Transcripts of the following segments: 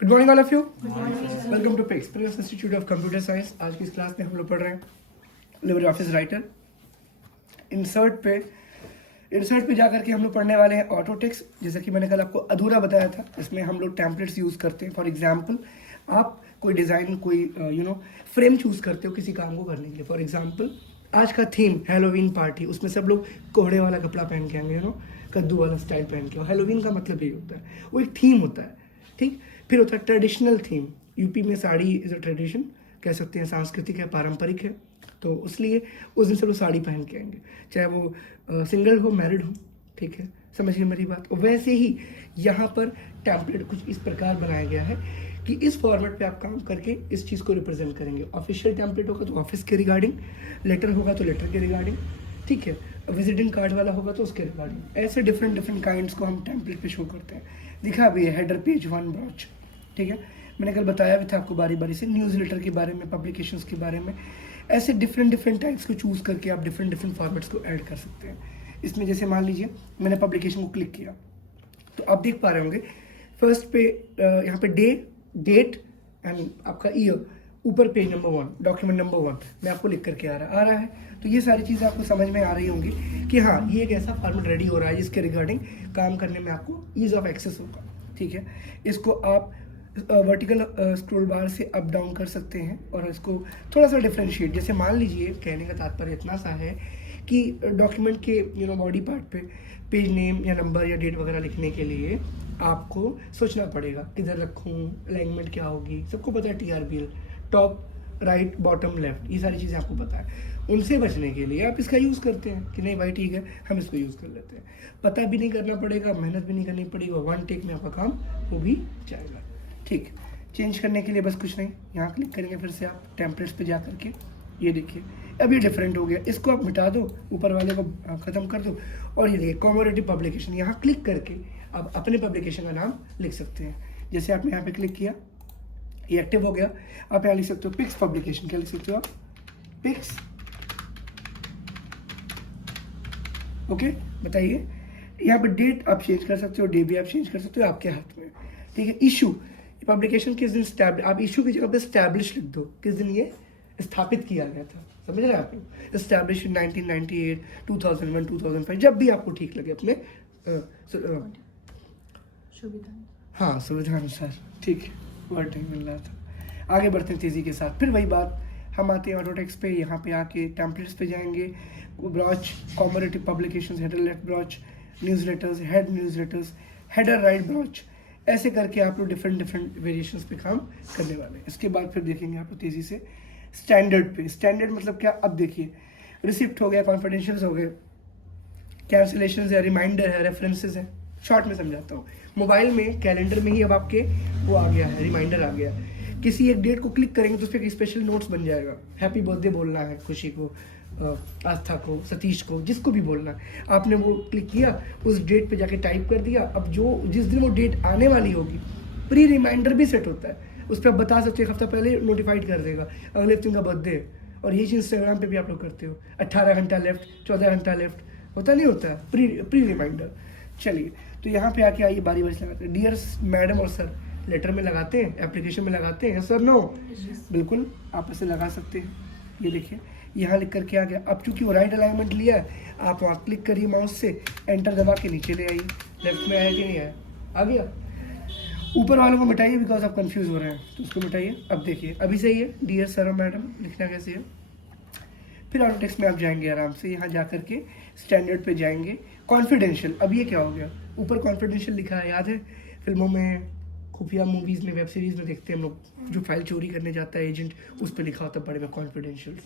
Good morning all of you. Welcome to PICS Prince institute of computer science. आज की इस class में हम लोग पढ़ रहे हैं लिब्रे ऑफिस राइटर। इंसर्ट पे जाकर के हम लोग पढ़ने वाले हैं ऑटो टेक्स्ट। जैसा कि मैंने कल आपको अधूरा बताया था, इसमें हम लोग टेम्पलेट्स यूज़ करते हैं। फॉर एग्जाम्पल, आप कोई डिज़ाइन, कोई फ्रेम चूज़ करते हो किसी काम को करने के लिए। फॉर एग्जाम्पल, आज का थीम हैलोवीन पार्टी, उसमें सब लोग कोहड़े वाला कपड़ा पहन के आएंगे, कद्दू वाला स्टाइल पहन के। हैलोवीन का मतलब यही होता है, वो एक थीम होता है, ठीक। फिर होता है ट्रेडिशनल थीम। यूपी में साड़ी इज़ अ ट्रेडिशन, कह सकते हैं, सांस्कृतिक है, पारंपरिक है, तो इसलिए उस दिन सब लोग साड़ी पहन के आएंगे, चाहे वो सिंगल हो, मैरिड हो, ठीक है, समझिए मेरी बात। और वैसे ही यहाँ पर टेम्पलेट कुछ इस प्रकार बनाया गया है कि इस फॉर्मेट पे आप काम करके इस चीज़ को रिप्रेजेंट करेंगे। ऑफिशियल टेम्पलेट होगा तो ऑफिस के रिगार्डिंग, लेटर होगा तो लेटर के रिगार्डिंग, ठीक है, विजिटिंग कार्ड वाला होगा तो उसके रिगार्डिंग। ऐसे डिफरेंट काइंड्स को हम टेम्पलेट पे शो करते हैं। दिखा भी है हेडर, पेज 1, ब्रॉच, ठीक है। मैंने कल बताया भी था आपको बारी बारी से न्यूज़लेटर के बारे में, पब्लिकेशंस के बारे में। ऐसे डिफरेंट टाइप्स को चूज़ करके आप डिफरेंट फॉर्मेट्स को ऐड कर सकते हैं। इसमें जैसे मान लीजिए मैंने पब्लिकेशन को क्लिक किया तो आप देख पा रहे होंगे फर्स्ट पे यहाँ पे डेट एंड आपका ईयर, ऊपर पेज नंबर 1, डॉक्यूमेंट नंबर 1 मैं आपको लिख करके आ रहा है। तो ये सारी चीज़ें आपको समझ में आ रही होंगी कि हाँ, ये एक ऐसा फॉर्मेट रेडी हो रहा है जिसके रिगार्डिंग काम करने में आपको ईज ऑफ एक्सेस होगा, ठीक है। इसको आप वर्टिकल स्क्रॉल बार से अप डाउन कर सकते हैं और इसको थोड़ा सा डिफ्रेंशिएट। जैसे मान लीजिए, कहने का तात्पर्य इतना सा है कि डॉक्यूमेंट के बॉडी पार्ट पे पेज नेम या नंबर या डेट वगैरह लिखने के लिए आपको सोचना पड़ेगा किधर रखूँ, अलाइनमेंट क्या होगी, सबको पता है TRBL, top, right, bottom, left, ये सारी चीज़ें आपको पता है। उनसे बचने के लिए आप इसका यूज़ करते हैं कि नहीं भाई ठीक है, हम इसको यूज़ कर लेते हैं। पता भी नहीं करना पड़ेगा, मेहनत भी नहीं करनी पड़ेगी, 1 टेक में आपका काम हो भी जाएगा, ठीक। चेंज करने के लिए बस कुछ नहीं, यहाँ क्लिक करेंगे, फिर से आप टेम्पलेट्स पे जा करके, ये देखिए अब ये डिफरेंट हो गया। इसको आप मिटा दो, ऊपर वाले को ख़त्म कर दो, और ये देखिए कॉमोडेटिव पब्लिकेशन। यहाँ क्लिक करके आप अपने पब्लिकेशन का नाम लिख सकते हैं। जैसे आपने यहाँ पे क्लिक किया, ये एक्टिव हो गया। आप यहाँ लिख सकते हो पिक्स पब्लिकेशन। क्या लिख सकते हो आप? PICS, okay. बताइए, यहाँ पे डेट आप चेंज कर सकते हो, डे भी आप चेंज कर सकते हो, आपके हाथ में, ठीक है। इशू, पब्लिकेशन किस दिन स्टैब्लिश, आप इशू की जगह पे स्टैब्लिश लिख दो, किस दिन ये स्थापित किया गया था, समझ रहे हैं आप लोग। स्टैब्लिश इन 1998, 2001, 2005, जब भी आपको ठीक लगे अपने हाँ सुविधा अनुसार, ठीक है। वर्ड नहीं मिल रहा था। आगे बढ़ते हैं तेज़ी के साथ। फिर वही बात, हम आते हैं ऑटो टेक्स्ट पे। यहाँ पे आके टेम्पलेट्स पे जाएंगे, brochure, commemorative publications, header left brochure, newsletters, head newsletters, header right brochure, ऐसे करके आप लोग डिफरेंट वेरिएशंस पे काम करने वाले हैं। इसके बाद फिर देखेंगे आप लोग तेज़ी से स्टैंडर्ड पे। स्टैंडर्ड मतलब क्या? अब देखिए, रिसिप्ट हो गया, कॉन्फिडेंशियल्स हो गए, कैंसिलेशन है, रिमाइंडर है, रेफरेंसेस है। शॉर्ट में समझाता हूँ। मोबाइल में कैलेंडर में ही अब आपके वो आ गया है, रिमाइंडर आ गया है। किसी एक डेट को क्लिक करेंगे तो उस पर एक स्पेशल नोट्स बन जाएगा। हैप्पी बर्थडे बोलना है खुशी को, आस्था को, सतीश को, जिसको भी बोलना है। आपने वो क्लिक किया, उस डेट पे जाके टाइप कर दिया। अब जो जिस दिन वो डेट आने वाली होगी, प्री रिमाइंडर भी सेट होता है, उस पर आप बता सकते हो, एक हफ्ता पहले नोटिफाइड कर देगा अगले दिन का बर्थडे है। और ये चीज़ इंस्टाग्राम पे भी आप लोग करते हो, 18 घंटा लेफ्ट, 14 घंटा लेफ्ट, होता नहीं होता है प्री रिमाइंडर। चलिए, तो यहाँ पे आके आइए, बारी बारी से लगाते हैं। डियर मैडम और सर, लेटर में लगाते हैं, एप्लीकेशन में लगाते हैं, सर नो, बिल्कुल आप ऐसे लगा सकते हैं। ये देखिए यहाँ लिख करके आ गया। अब चूंकि वो राइट अलाइनमेंट लिया है, आप वहाँ क्लिक करिए माउस से, एंटर दबा के नीचे ले आइए। लेफ्ट में आया कि नहीं आया? आ गया। ऊपर वालों को मिटाइए बिकॉज आप कंफ्यूज हो रहे हैं, तो उसको मिटाइए। अब देखिए अभी सही है, डियर सर और मैडम लिखना कैसे है। फिर ऑटो टेक्स्ट में आप जाएंगे आराम से, यहाँ जा करके स्टैंडर्ड पे जाएंगे। कॉन्फिडेंशियल, अब ये क्या हो गया? ऊपर कॉन्फिडेंशियल लिखा है, याद है फिल्मों में, खुफिया मूवीज़ में, वेब सीरीज़ में देखते हैं हम लोग, जो फाइल चोरी करने जाता है एजेंट, उस पर लिखा होता है बड़े में कॉन्फिडेंशियल।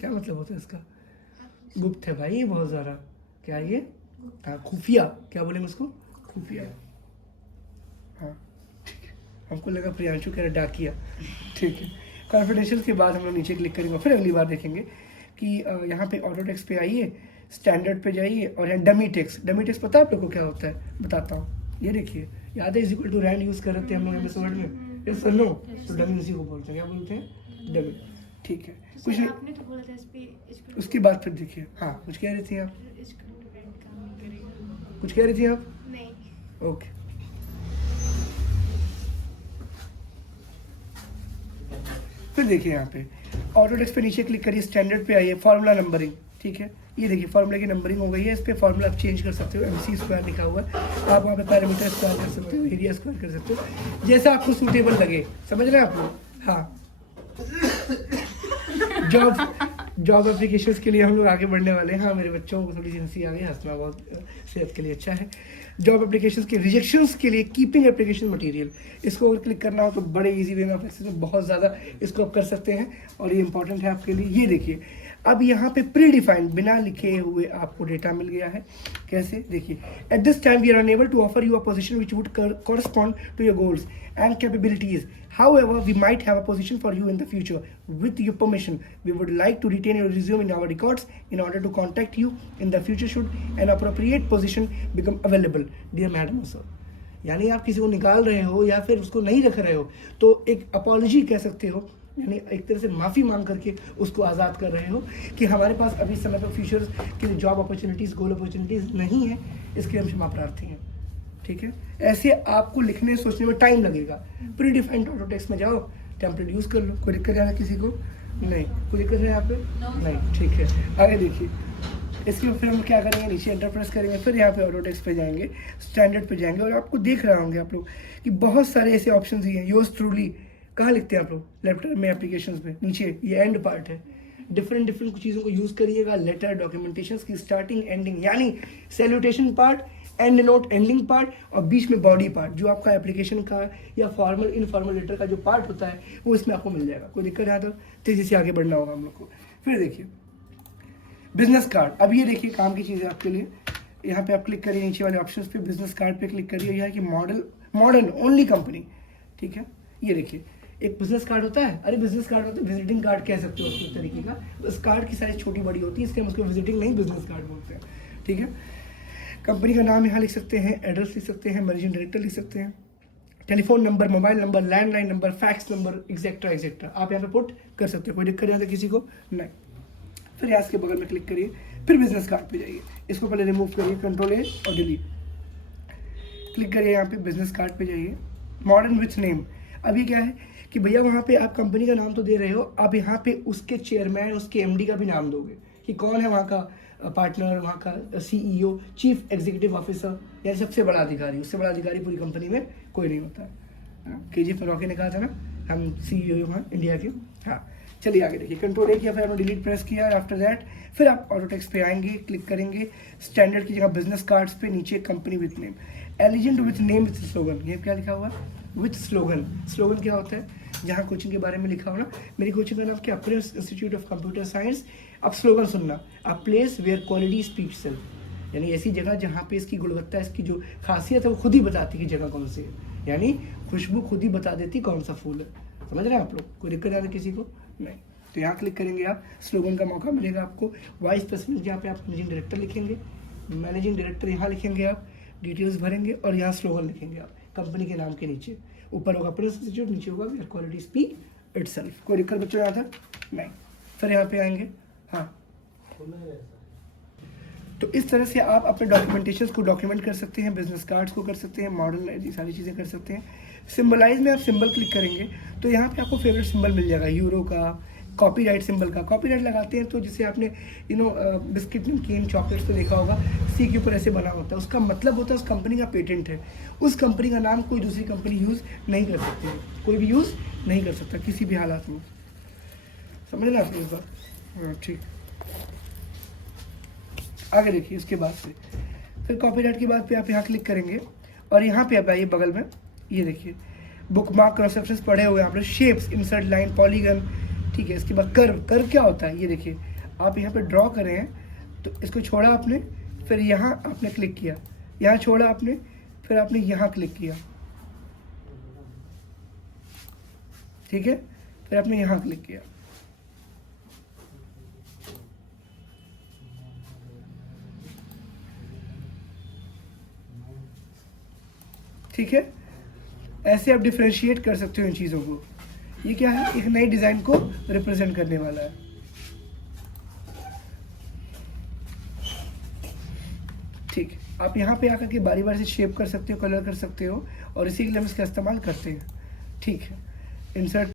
क्या मतलब होता है इसका? गुप्त है भाई, बहुत ज़्यादा। क्या ये? हाँ, खुफिया, क्या बोलेंगे उसको? खुफिया। हाँ ठीक है, हमको लगा प्रियांशु कह रहा डाकिया, ठीक है। कॉन्फिडेंशियल के बाद हम लोग नीचे क्लिक करेंगे, फिर अगली बार देखेंगे कि यहाँ पे ऑटो टेक्स्ट पे आइए, स्टैंडर्ड पे जाइए, और यहाँ डमी टेक्स्ट। डमी टेक्स्ट पता है आप लोग को क्या होता है? बताता हूँ। ये देखिए, याद है, is equal to rand use कर रहे थे हम लोग एमएस वर्ड में, यस और नो, तो डमी उसी को बोलते हैं। क्या बोलते हैं? डमी, ठीक है। कुछ नहीं, आपने तो बोला था इस पे उसके बाद फिर देखिए। हाँ, कुछ कह रही थी आप? कुछ कह रही थी आप? नहीं। ओके, फिर देखिए यहाँ पे ऑटोडेस्क पे नीचे क्लिक करिए, स्टैंडर्ड पे आइए, फार्मूला नंबरिंग, ठीक है। ये देखिए फार्मूला की नंबरिंग हो गई है, इस पर फार्मूला आप चेंज कर सकते हो, MC स्क्वायर लिखा हुआ है, आप वहाँ पे पैरामीटर स्क्वायर कर सकते हो, एरिया स्क्वायर कर सकते हो, जैसा आपको सूटेबल लगे, समझ रहे हैं आप लोग। हाँ, जॉब एप्लीकेशंस के लिए हम लोग आगे बढ़ने वाले हैं। हाँ, मेरे बच्चों को थोड़ी सी हंसी आ गई, हंसना बहुत सेहत के लिए अच्छा है। जॉब एप्लीकेशंस के रिजेक्शंस के लिए कीपिंग एप्लीकेशन मटेरियल, इसको अगर क्लिक करना हो तो बड़े इजी वे में आप एक्सेस में बहुत ज़्यादा इसको आप कर सकते हैं और ये इंपॉर्टेंट है आपके लिए। ये देखिए अब यहाँ पे प्री डिफाइंड बिना लिखे हुए आपको डेटा मिल गया है। कैसे, देखिए, at this time we are unable to offer you a position which would correspond to your goals and capabilities. However, we might have a position for you in the future. With your permission, we would like to retain your resume in our records in order to contact you in the future should an appropriate position become available. Dear Madam sir, यानी आप किसी को निकाल रहे हो या फिर उसको नहीं रख रहे हो तो एक अपॉलॉजी कह सकते हो, यानी एक तरह से माफ़ी मांग करके उसको आज़ाद कर रहे हो कि हमारे पास अभी समय पर फ्यूचर के लिए जॉब अपॉर्चुनिटीज़, गोल अपॉर्चुनिटीज़ नहीं है, इसके लिए हम क्षमा प्रार्थी हैं, ठीक है। ऐसे आपको लिखने सोचने में टाइम लगेगा। प्री डिफाइंड ऑटो टेक्स्ट में जाओ, टेम्पलेट यूज़ कर लो, कोई दिक्कत है किसी को? नहीं, कोई दिक्कत है यहाँ पे? नहीं, ठीक है। आगे देखिए, इसके बाद फिर हम क्या करेंगे, नीचे एंटर प्रेस करेंगे, फिर यहाँ पे ऑटो टेक्स्ट पे जाएंगे, स्टैंडर्ड पे जाएंगे और आपको देख रहे होंगे आप लोग कि बहुत सारे ऐसे ऑप्शन ही हैं। योर्स ट्रूली कहाँ लिखते हैं आप लोग? लैपटॉप में, एप्लीकेशन में, नीचे ये एंड पार्ट है। डिफरेंट चीज़ों को यूज़ करिएगा, लेटर, डॉक्यूमेंटेशन की स्टार्टिंग, एंडिंग, यानी salutation part, and note, ending part और बीच में बॉडी पार्ट, जो आपका एप्लीकेशन का या फॉर्मल इनफॉर्मल लेटर का जो पार्ट होता है वो इसमें आपको मिल जाएगा। कोई दिक्कत है तो तेज़ी से आगे बढ़ना होगा हम लोग को। फिर देखिए बिजनेस कार्ड, अब ये देखिए काम की चीज़ है आपके लिए। यहाँ पे आप क्लिक करिए नीचे वाले ऑप्शंस पे, बिजनेस कार्ड पे क्लिक करिए, यह है कि मॉडर्न ओनली कंपनी, ठीक है। ये देखिए एक बिजनेस कार्ड होता है, अरे बिजनेस कार्ड मतलब विजिटिंग कार्ड कह सकते हो उसको, इस तरीके का, बस कार्ड की साइज छोटी बड़ी होती है, इसलिए हम उसको विजिटिंग नहीं बिजनेस कार्ड बोलते हैं, ठीक है। कंपनी का नाम यहाँ लिख सकते हैं, एड्रेस लिख सकते हैं, मैनेजिंग डायरेक्टर लिख सकते हैं, telephone number, mobile number, landline number, fax number, etcetera आप यहाँ पे पुट कर सकते हो, कोई दिक्कत यहाँ से किसी को नहीं। फिर यहाँ के बगल में क्लिक करिए, फिर बिजनेस कार्ड पे जाइए, इसको पहले रिमूव करिए, Ctrl+A और डिलीट, क्लिक करिए यहाँ पे बिजनेस कार्ड पे जाइए, मॉडर्न विथ नेम। अभी क्या है कि भैया वहाँ पे आप कंपनी का नाम तो दे रहे हो, आप यहाँ पे उसके चेयरमैन, उसके MD का भी नाम दोगे कि कौन है वहाँ का पार्टनर, वहाँ का CEO, चीफ एग्जीक्यूटिव ऑफिसर, या सबसे बड़ा अधिकारी। उससे बड़ा अधिकारी पूरी कंपनी में कोई नहीं होता है। KG फरोकी ने कहा था ना, हम CEO हैं इंडिया के। हाँ, चलिए आगे देखिए, Ctrl+A किया, फिर आपने डिलीट प्रेस किया, आफ्टर दैट फिर आप ऑटो टेक्स्ट पे आएंगे, क्लिक करेंगे, स्टैंडर्ड की जगह बिजनेस कार्ड्स पे नीचे company with name, एलिजेंट with name with slogan. ये क्या लिखा हुआ है? With slogan. स्लोगन क्या होता है? जहाँ कोचिंग के बारे में लिखा हो ना, मेरी कोचिंग का नाम क्या? Prince institute of computer science. अब स्लोगन सुनना, a place where quality speaks self, यानी ऐसी जगह जहाँ पे इसकी गुणवत्ता, इसकी जो खासियत है वो खुद ही बताती है कि जगह कौन सी है, यानी खुशबू खुद ही बता देती कौन सा फूल है। समझ रहे हैं आप लोग? कोई दिक्कत है किसी को? नहीं। तो यहाँ क्लिक करेंगे आप, स्लोगन का मौका मिलेगा आपको। वाइस प्रेसिडेंट जहाँ पे आप मैनेजिंग डायरेक्टर लिखेंगे, मैनेजिंग डायरेक्टर यहाँ लिखेंगे आप, डिटेल्स भरेंगे और यहाँ स्लोगन लिखेंगे आप कंपनी के नाम के नीचे। ऊपर होगा प्रिंस इंस्टीट्यूट, नीचे होगा वेयर क्वालिटी स्पीक इटसेल्फ। कोई दिक्कत बच्चों यहाँ तक? नहीं। फिर यहाँ पे आएंगे, हाँ, तो इस तरह से आप अपने डॉक्यूमेंटेशन को डॉक्यूमेंट कर सकते हैं, बिजनेस कार्ड्स को कर सकते हैं, मॉडल, ये सारी चीज़ें कर सकते हैं। सिंबलाइज में आप सिंबल क्लिक करेंगे तो यहाँ पे आपको फेवरेट सिंबल मिल जाएगा, यूरो का, कॉपीराइट सिंबल का। कॉपीराइट लगाते हैं तो जिसे आपने बिस्किट नमकीन चॉकलेट्स पे देखा होगा, सी के ऊपर ऐसे बना होता है, उसका मतलब होता है उस कंपनी का पेटेंट है, उस कंपनी का नाम कोई दूसरी कंपनी यूज़ नहीं कर सकती है, कोई भी यूज़ नहीं कर सकता किसी भी हालात में। समझ लें आप इस बात? हाँ, ठीक। आगे देखिए, इसके बाद से फिर कॉपीराइट के बाद पे आप यहाँ क्लिक करेंगे और यहाँ पे आप आइए बगल में, ये देखिए बुक मार्क कंसेप्शंस पढ़े हुए हैं आपने, शेप्स, इंसर्ट लाइन, पॉलीगन, ठीक है। इसके बाद कर्व क्या होता है? ये देखिए आप यहाँ पे ड्रॉ करें हैं तो इसको छोड़ा आपने, फिर यहाँ आपने क्लिक किया, यहाँ छोड़ा आपने, फिर आपने यहाँ क्लिक किया, ठीक है, फिर आपने यहाँ क्लिक किया, ठीक है। ऐसे आप डिफ्रेंशिएट कर सकते हो इन चीज़ों को। ये क्या है? एक नई डिज़ाइन को रिप्रेजेंट करने वाला है। ठीक, आप यहाँ पे आकर के बारी बारी से शेप कर सकते हो, कलर कर सकते हो और इसी के लिए हम इसका इस्तेमाल करते हैं। ठीक है, इंसर्ट